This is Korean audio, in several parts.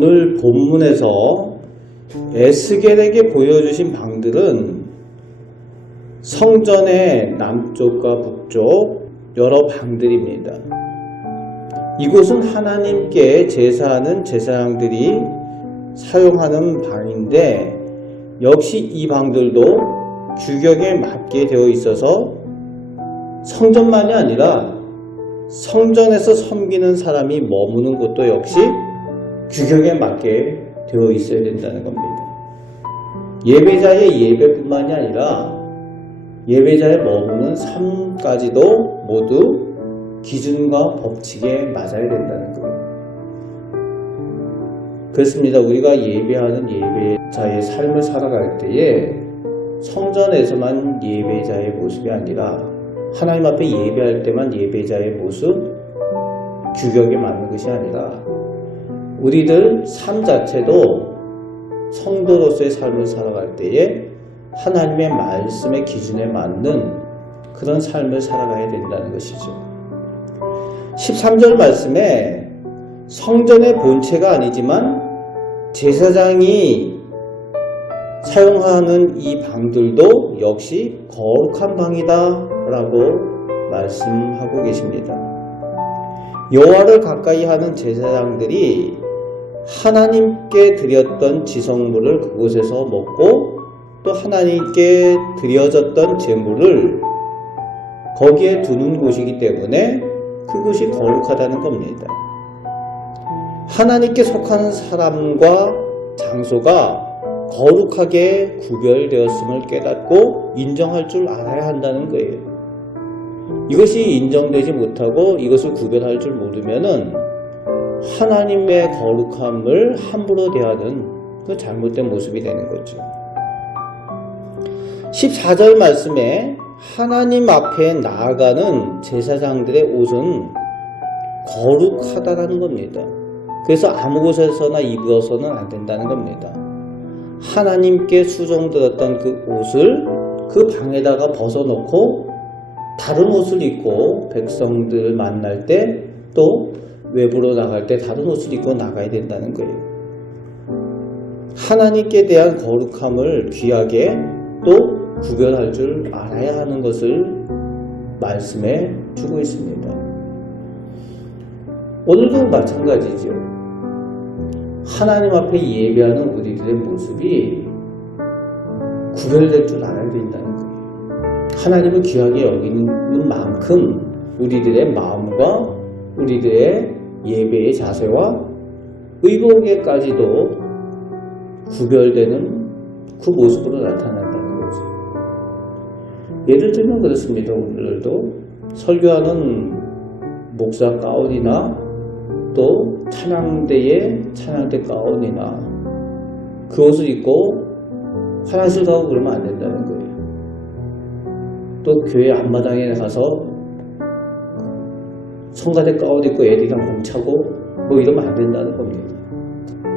오늘 본문에서 에스겔에게 보여주신 방들은 성전의 남쪽과 북쪽 여러 방들입니다. 이곳은 하나님께 제사하는 제사장들이 사용하는 방인데, 역시 이 방들도 규격에 맞게 되어 있어서 성전만이 아니라 성전에서 섬기는 사람이 머무는 곳도 역시 규격에 맞게 되어 있어야 된다는 겁니다. 예배자의 예배뿐만이 아니라 예배자의 머무는 삶까지도 모두 기준과 법칙에 맞아야 된다는 거예요. 그렇습니다. 우리가 예배하는 예배자의 삶을 살아갈 때에 성전에서만 예배자의 모습이 아니라 하나님 앞에 예배할 때만 예배자의 모습, 규격에 맞는 것이 아니라 우리들 삶 자체도 성도로서의 삶을 살아갈 때에 하나님의 말씀의 기준에 맞는 그런 삶을 살아가야 된다는 것이죠. 13절 말씀에 성전의 본체가 아니지만 제사장이 사용하는 이 방들도 역시 거룩한 방이다 라고 말씀하고 계십니다. 여호와를 가까이 하는 제사장들이 하나님께 드렸던 지성물을 그곳에서 먹고 또 하나님께 드려졌던 제물을 거기에 두는 곳이기 때문에 그곳이 거룩하다는 겁니다. 하나님께 속하는 사람과 장소가 거룩하게 구별되었음을 깨닫고 인정할 줄 알아야 한다는 거예요. 이것이 인정되지 못하고 이것을 구별할 줄 모르면은 하나님의 거룩함을 함부로 대하는 그 잘못된 모습이 되는 거죠. 14절 말씀에 하나님 앞에 나아가는 제사장들의 옷은 거룩하다는 겁니다. 그래서 아무 곳에서나 입어서는 안 된다는 겁니다. 하나님께 수종들었던 그 옷을 그 방에다가 벗어놓고 다른 옷을 입고 백성들을 만날 때 또 외부로 나갈 때 다른 옷을 입고 나가야 된다는 거예요. 하나님께 대한 거룩함을 귀하게 또 구별할 줄 알아야 하는 것을 말씀해 주고 있습니다. 오늘도 마찬가지죠. 하나님 앞에 예배하는 우리들의 모습이 구별될 줄 알아야 된다는 거예요. 하나님을 귀하게 여기는 만큼 우리들의 마음과 우리들의 예배의 자세와 의복에까지도 구별되는 그 모습으로 나타난다는 거죠. 예를 들면 그렇습니다. 오늘도 설교하는 목사 가운이나 또 찬양대의 찬양대 가운이나 그 옷을 입고 화장실 가고 그러면 안 된다는 거예요. 또 교회 앞마당에 가서 성가대 가운 입고 애들이랑 공차고 뭐 이러면 안 된다는 겁니다.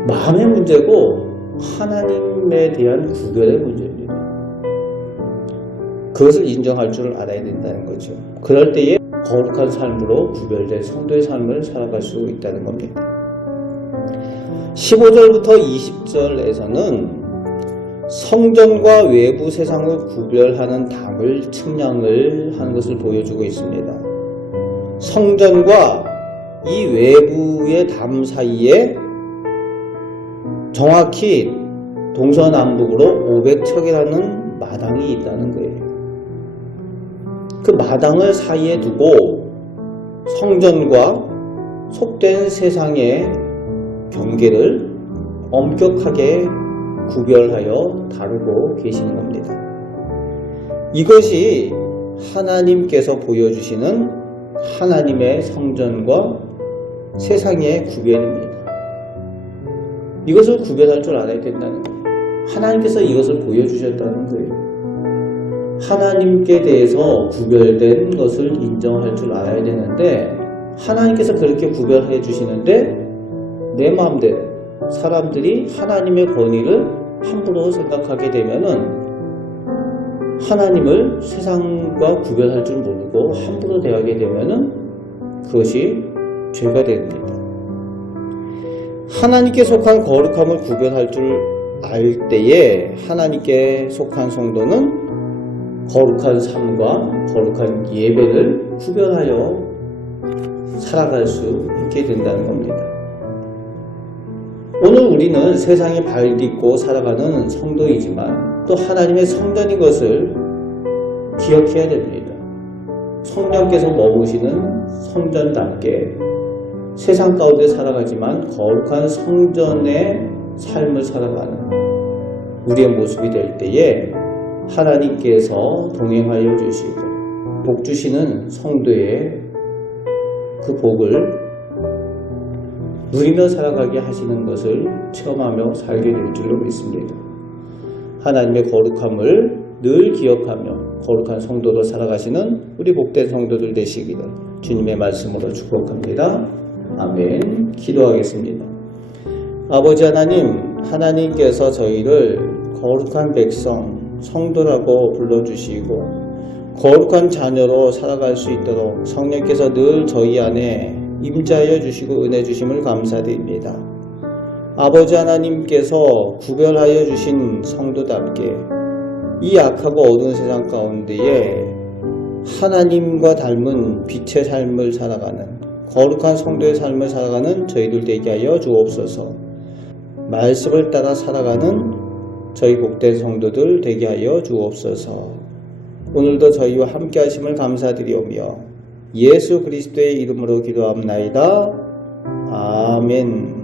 마음의 문제고 하나님에 대한 구별의 문제입니다. 그것을 인정할 줄 알아야 된다는 거죠. 그럴 때에 거룩한 삶으로 구별된 성도의 삶을 살아갈 수 있다는 겁니다. 15절부터 20절에서는 성전과 외부 세상을 구별하는 담을 측량을 하는 것을 보여주고 있습니다. 성전과 이 외부의 담 사이에 정확히 동서남북으로 500척이라는 마당이 있다는 거예요. 그 마당을 사이에 두고 성전과 속된 세상의 경계를 엄격하게 구별하여 다루고 계시는 겁니다. 이것이 하나님께서 보여주시는 하나님의 성전과 세상의 구별입니다. 이것을 구별할 줄 알아야 된다는 거예요. 하나님께서 이것을 보여주셨다는 거예요. 하나님께 대해서 구별된 것을 인정할 줄 알아야 되는데 하나님께서 그렇게 구별해 주시는데 내 마음대로 사람들이 하나님의 권위를 함부로 생각하게 되면은 하나님을 세상과 구별할 줄 모르고 함부로 대하게 되면은 그것이 죄가 됩니다. 하나님께 속한 거룩함을 구별할 줄 알 때에 하나님께 속한 성도는 거룩한 삶과 거룩한 예배를 구별하여 살아갈 수 있게 된다는 겁니다. 오늘 우리는 세상에 발 딛고 살아가는 성도이지만 또 하나님의 성전인 것을 기억해야 됩니다. 성령께서 머무시는 성전답게 세상 가운데 살아가지만 거룩한 성전의 삶을 살아가는 우리의 모습이 될 때에 하나님께서 동행하여 주시고 복 주시는 성도의 그 복을 누리며 살아가게 하시는 것을 체험하며 살게 될 줄로 믿습니다. 하나님의 거룩함을 늘 기억하며 거룩한 성도로 살아가시는 우리 복된 성도들 되시기를 주님의 말씀으로 축복합니다. 아멘. 기도하겠습니다. 아버지 하나님, 하나님께서 저희를 거룩한 백성, 성도라고 불러주시고 거룩한 자녀로 살아갈 수 있도록 성령께서 늘 저희 안에 임재하여 주시고 은혜 주심을 감사드립니다. 아버지 하나님께서 구별하여 주신 성도답게 이 악하고 어두운 세상 가운데에 하나님과 닮은 빛의 삶을 살아가는 거룩한 성도의 삶을 살아가는 저희들 되게 하여 주옵소서. 말씀을 따라 살아가는 저희 복된 성도들 되게 하여 주옵소서. 오늘도 저희와 함께 하심을 감사드리오며 예수 그리스도의 이름으로 기도합나이다. 아멘.